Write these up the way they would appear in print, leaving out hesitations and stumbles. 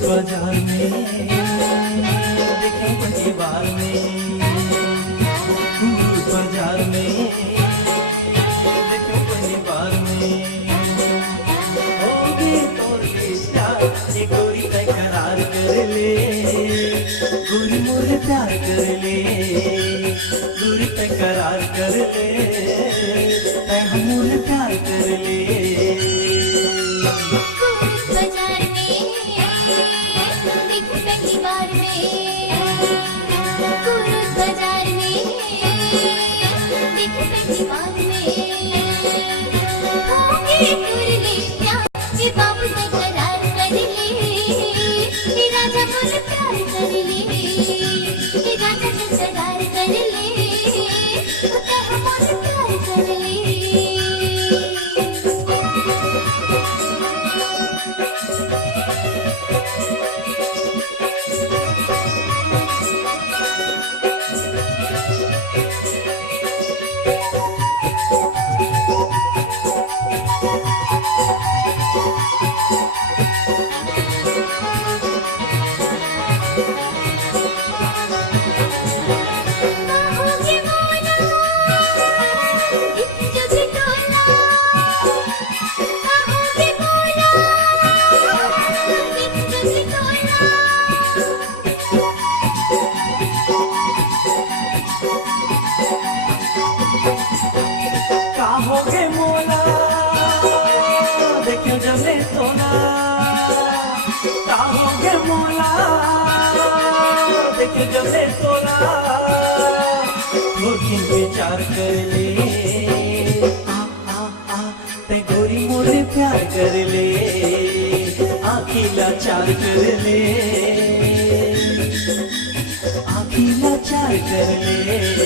बाजार में देखे परिवार में, बाजार में देखे परिवार में, होगी तोर रिश्ता ये गोरी तय करार कर ले, गोरी मोरे प्यार कर ले, गोरी तय करार कर ले, तय हमोरे प्यार कर ले। होगे मोला देखियो जले सोना, होगे मोला देखियो जले सोना, लेकिन विचार कर ले ते गोरी मोरे प्यार कर ले, आखिला चार कर ले, आखिला चार कर ले।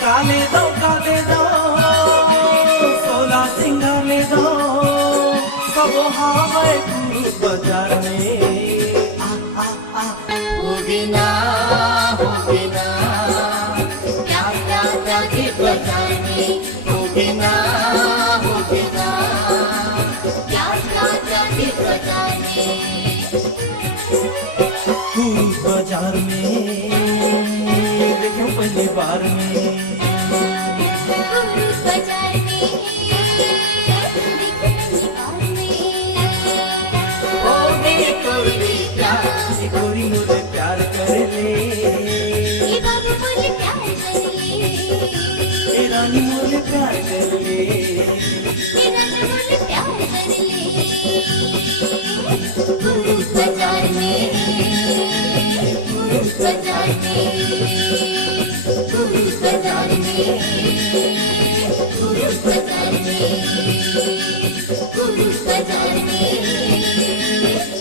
काले दो सोला सिंगार ले दो, सब हवे बाजार में होगी ना क्या क्या क्या की बाजार में, होगी ना क्या क्या क्या की बाजार में, बाजार में देखो पहली बार में, गोरी मुझे प्यार कर ले, ये बाबू मुझे प्यार कर ले, ये रानी मुझे प्यार कर ले, ये रानी मुझे प्यार कर ले। बाजार में बाजार में